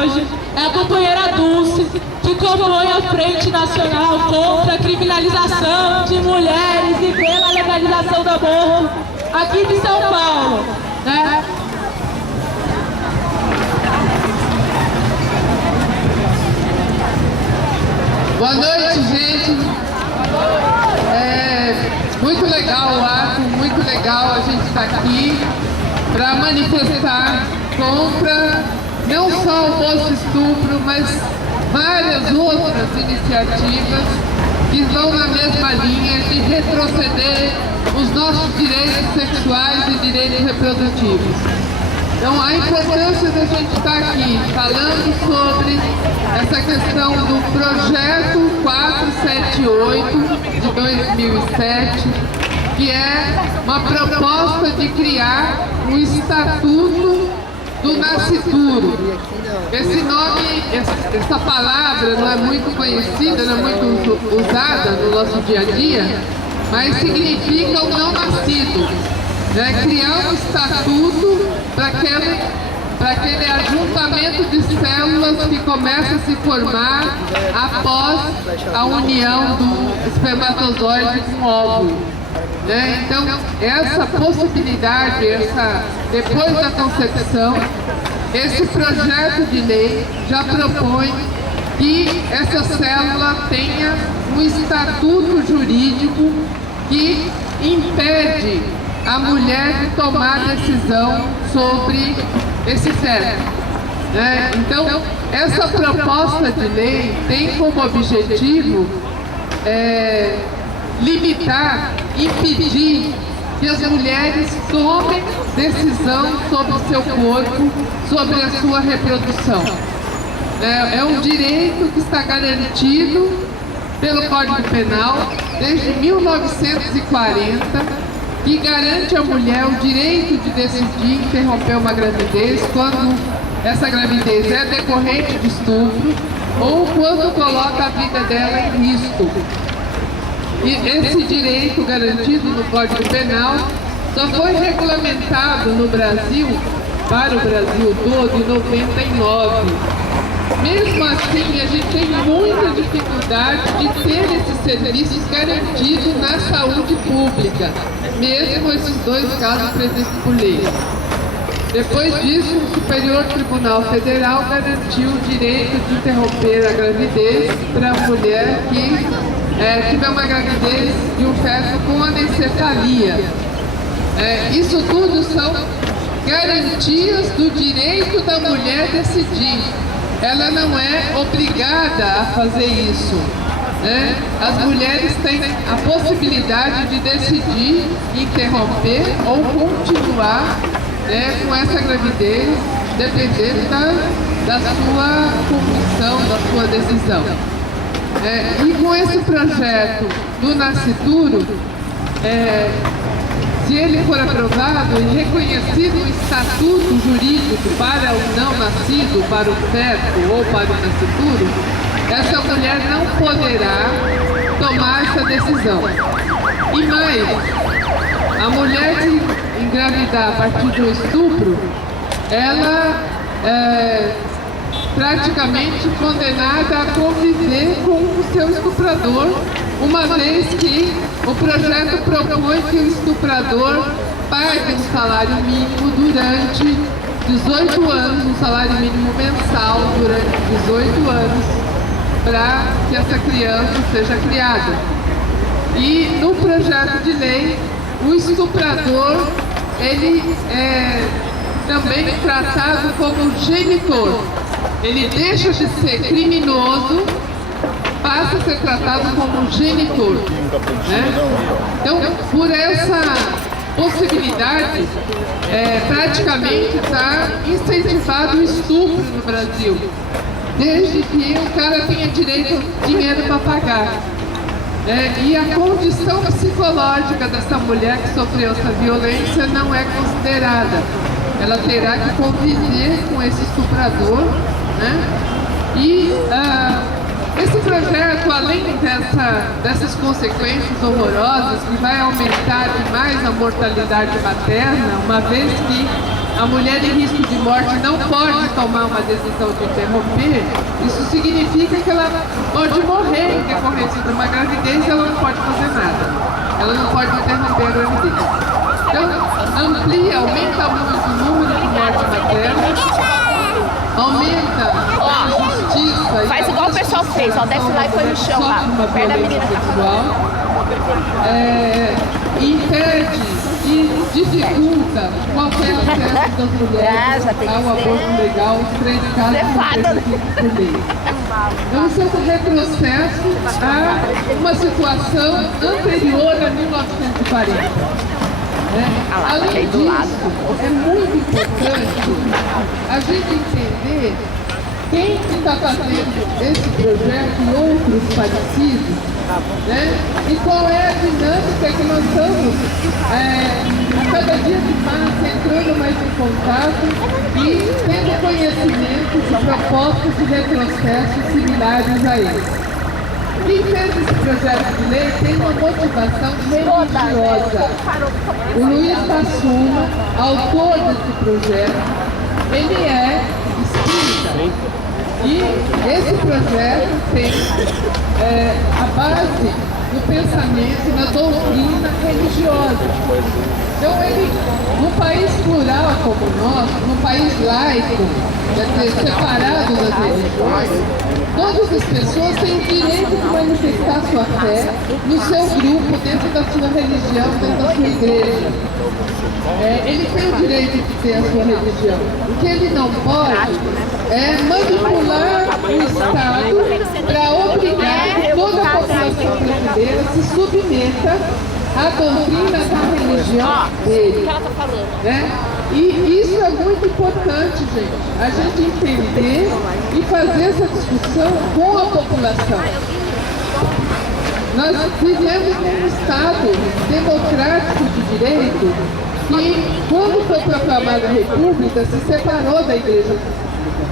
hoje é a companheira Dulce, que compõe a Frente Nacional contra a criminalização de mulheres e pela legalização do aborto aqui de São Paulo, né? Boa noite, gente. Muito legal o ato, muito legal a gente estar aqui para manifestar contra não só o posto estupro, mas várias outras iniciativas que vão na mesma linha de retroceder os nossos direitos sexuais e direitos reprodutivos. Então, a importância da gente estar aqui falando sobre essa questão do projeto 478 de 2007, que é uma proposta de criar um estatuto do nascituro. Esse nome, essa palavra não é muito conhecida, não é muito usada no nosso dia a dia, mas significa o não nascido. Criar um estatuto para aquele ajuntamento de células que começa a se formar após a união do espermatozoide com o óvulo. Então, essa possibilidade, depois da concepção, esse projeto de lei já propõe que essa célula tenha um estatuto jurídico que impede a mulher de tomar decisão sobre esse feto. Então, essa proposta de lei tem como objetivo limitar, impedir que as mulheres tomem decisão sobre o seu corpo, sobre a sua reprodução. É um direito que está garantido pelo Código Penal desde 1940, que garante à mulher o direito de decidir interromper uma gravidez quando essa gravidez é decorrente de estupro ou quando coloca a vida dela em risco. E esse direito garantido no Código Penal só foi regulamentado no Brasil, para o Brasil todo, em 99. Mesmo assim, a gente tem muita dificuldade de ter esses serviços garantidos na saúde pública, mesmo esses dois casos previstos por lei. Depois disso, o Superior Tribunal Federal garantiu o direito de interromper a gravidez para a mulher que tiver uma gravidez de um feto com anencefalia. Isso tudo são garantias do direito da mulher decidir. Ela não é obrigada a fazer isso. As mulheres têm a possibilidade de decidir interromper ou continuar com essa gravidez, dependendo da sua convicção, da sua decisão. E com esse projeto do nascituro, se ele for aprovado e reconhecido o estatuto jurídico para o não nascido, para o feto ou para o nascituro, essa mulher não poderá tomar essa decisão. E mais, a mulher que engravidar a partir de um estupro, ela é praticamente condenada a conviver com o seu estuprador, uma vez que o projeto propõe que o estuprador pague um salário mínimo durante 18 anos, um salário mínimo mensal durante 18 anos, para que essa criança seja criada. E no projeto de lei, o estuprador, ele é também tratado como genitor. Ele deixa de ser criminoso, passa a ser tratado como genitor. Então, por essa possibilidade, praticamente está incentivado o estupro no Brasil, desde que o cara tenha direito a dinheiro para pagar. E a condição psicológica dessa mulher que sofreu essa violência não é considerada. Ela terá que conviver com esse estuprador, E esse projeto, além dessas consequências horrorosas, que vai aumentar demais a mortalidade materna, uma vez que a mulher em risco de morte não pode tomar uma decisão de interromper, isso significa que ela pode morrer em decorrência de uma gravidez e ela não pode fazer nada. Ela não pode interromper a gravidez. Então, aumenta muito o número de mortes maternas, aumenta a injustiça. Faz igual o pessoal fez, ó, desce lá e põe no chão lá, perto da menina sexual, impede e dificulta qualquer acesso das mulheres ao aborto legal, os 3 casos por lei. Então, isso é um retrocesso a uma situação anterior a 1940. Além disso, é muito importante a gente entender quem está fazendo esse projeto e outros parecidos, e qual é a dinâmica que nós estamos, a cada dia que passa, entrando mais em contato e tendo conhecimento de propostas de retrocesso similares a esse. Quem fez esse projeto de lei tem uma motivação religiosa. O Luiz Passuma, autor desse projeto, ele é espírita. E esse projeto tem a base no pensamento, na doutrina religiosa. Então, num país plural como o nosso, num país laico, separado das religiões, todas as pessoas têm o direito de manifestar sua fé no seu grupo, dentro da sua religião, dentro da sua igreja. Ele tem o direito de ter a sua religião. O que ele não pode é manipular o Estado para obrigar que toda a população brasileira se submeta à doutrina da religião dele. E isso é muito importante, gente, a gente entender e fazer essa discussão com a população. Nós vivemos num Estado democrático de direito que, quando foi proclamada a República, se separou da Igreja Católica.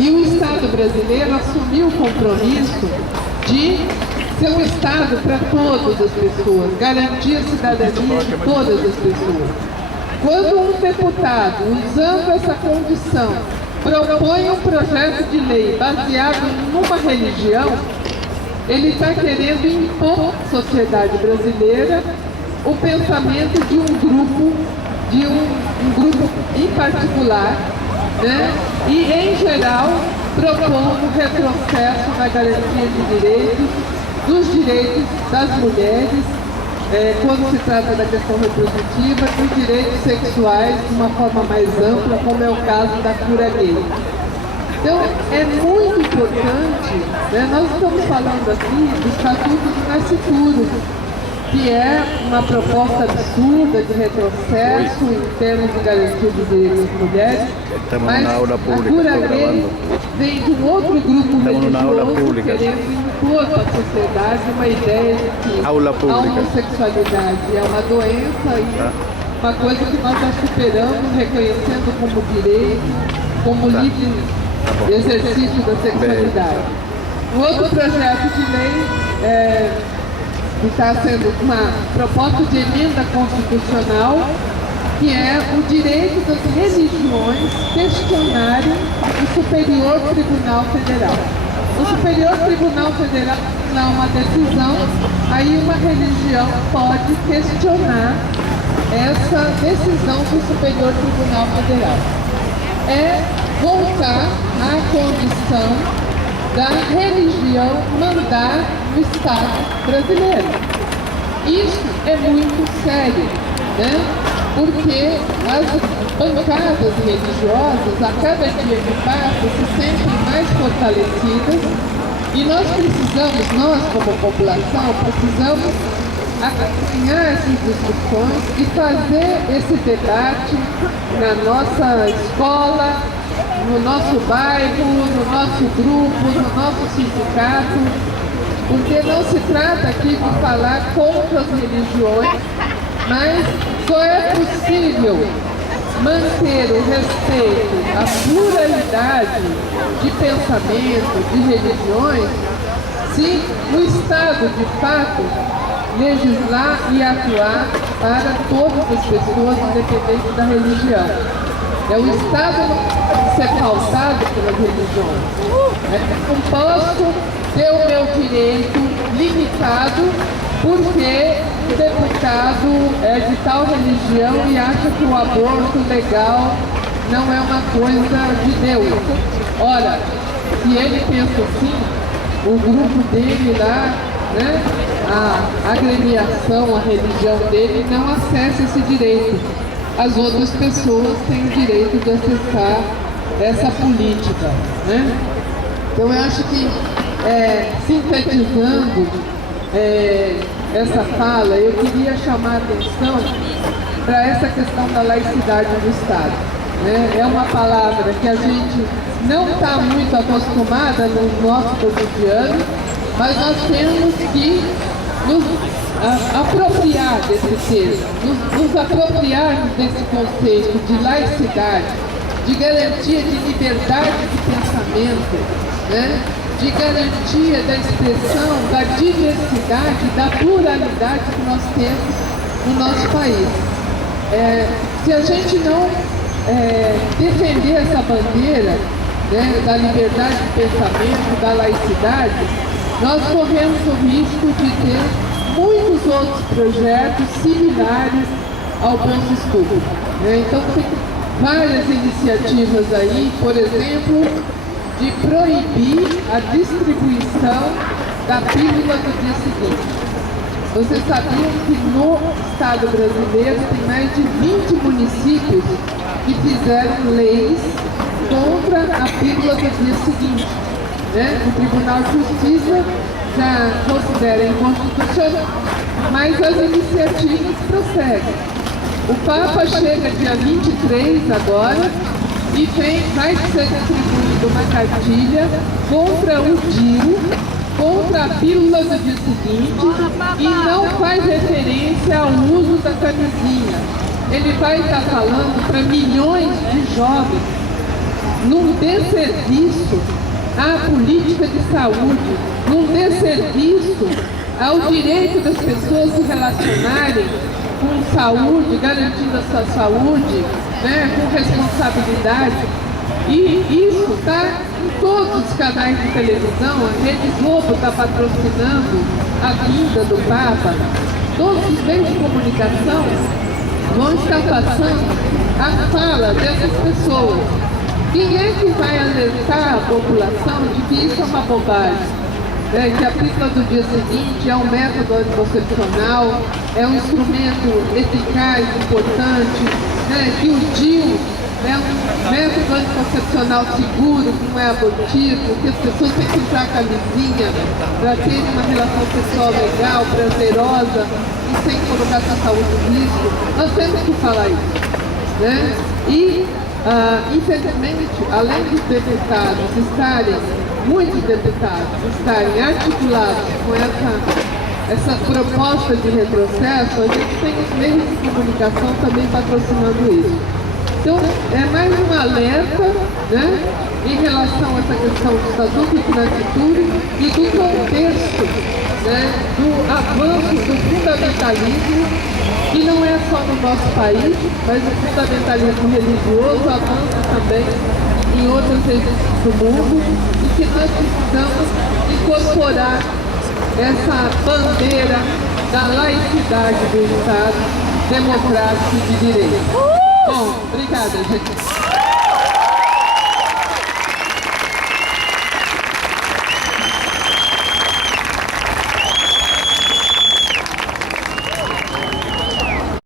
E o Estado brasileiro assumiu o compromisso de ser um Estado para todas as pessoas, garantir a cidadania de todas as pessoas. Quando um deputado, usando essa condição, propõe um projeto de lei baseado numa religião, ele está querendo impor à sociedade brasileira o pensamento de um grupo em particular, e, em geral, propondo retrocesso na garantia de direitos, dos direitos das mulheres, quando se trata da questão reprodutiva, dos direitos sexuais de uma forma mais ampla, como é o caso da cura gay. Então, é muito importante, nós estamos falando aqui do Estatuto do Nascituro, que é uma proposta absurda de retrocesso em termos de garantia de direitos das mulheres, mas a cura gay vem de um outro grupo religioso querendo impor à sociedade uma ideia de que a homossexualidade é uma doença e uma coisa que nós já superamos, reconhecendo como direito, como livre exercício da sexualidade. O outro projeto de lei que está sendo uma proposta de emenda constitucional, que é o direito das religiões questionarem o Superior Tribunal Federal. O Superior Tribunal Federal dá uma decisão, aí uma religião pode questionar essa decisão do Superior Tribunal Federal. É voltar à condição da religião mandar no Estado brasileiro. Isso é muito sério, porque as bancadas religiosas, a cada dia que passa, se sentem mais fortalecidas e nós como população, precisamos acompanhar essas discussões e fazer esse debate na nossa escola, no nosso bairro, no nosso grupo, no nosso sindicato, porque não se trata aqui de falar contra as religiões, mas só é possível manter o respeito à pluralidade de pensamento, de religiões, se o Estado, de fato, legislar e atuar para todas as pessoas, independente da religião. É o Estado não ser pautado pelas religiões. Não posso ter o meu direito limitado porque o deputado é de tal religião e acha que o aborto legal não é uma coisa de Deus. Ora, se ele pensa assim, o grupo dele lá, né, a agremiação, a religião dele não acessa esse direito. As outras pessoas têm o direito de acessar essa política, né? Então eu acho que, sintetizando essa fala, eu queria chamar a atenção para essa questão da laicidade do Estado, né? É uma palavra que a gente não está muito acostumada no nosso cotidiano, mas nós temos que nos apropriar desse termo, nos apropriarmos desse conceito de laicidade, de garantia de liberdade de pensamento, né? De garantia da expressão, da diversidade, da pluralidade que nós temos no nosso país. Se a gente não defender essa bandeira, né, da liberdade de pensamento, da laicidade, nós corremos o risco de ter muitos outros projetos similares ao Bolsa Estudo, né? Então tem várias iniciativas aí, por exemplo, de proibir a distribuição da pílula do dia seguinte. Vocês sabiam que no Estado brasileiro tem mais de 20 municípios que fizeram leis contra a pílula do dia seguinte, né? O Tribunal de Justiça já considera inconstitucional, mas as iniciativas prosseguem. O Papa chega dia 23 agora e vai ser distribuída uma cartilha contra o DIU, contra a pílula do dia seguinte, e não faz referência ao uso da camisinha. Ele vai estar falando para milhões de jovens num desserviço à política de saúde, num desserviço ao direito das pessoas se relacionarem com saúde, garantindo a sua saúde, né, com responsabilidade. E isso está em todos os canais de televisão. A Rede Globo está patrocinando a vinda do Papa. Todos os meios de comunicação vão estar passando a fala dessas pessoas. Quem é que vai alertar a população de que isso é uma bobagem? Que a pílula do dia seguinte é um método anticoncepcional, é um instrumento eficaz, importante, né? Que o DIU é um método anticoncepcional seguro, que não é abortivo, que as pessoas têm que usar camisinha para ter uma relação sexual legal, prazerosa e sem colocar sua saúde em risco. Nós temos que falar isso, né? E, infelizmente, além dos deputados estarem, muitos deputados estarem articulados com essa proposta de retrocesso, a gente tem os meios de comunicação também patrocinando isso. Então, é mais um alerta, né, em relação a essa questão do Estatuto de Nascituro e do contexto, né, do avanço do fundamentalismo, que não é só no nosso país, mas o fundamentalismo religioso avança também em outras regiões do mundo, e que nós precisamos incorporar essa bandeira da laicidade do Estado democrático de direito. Bom, obrigada, gente.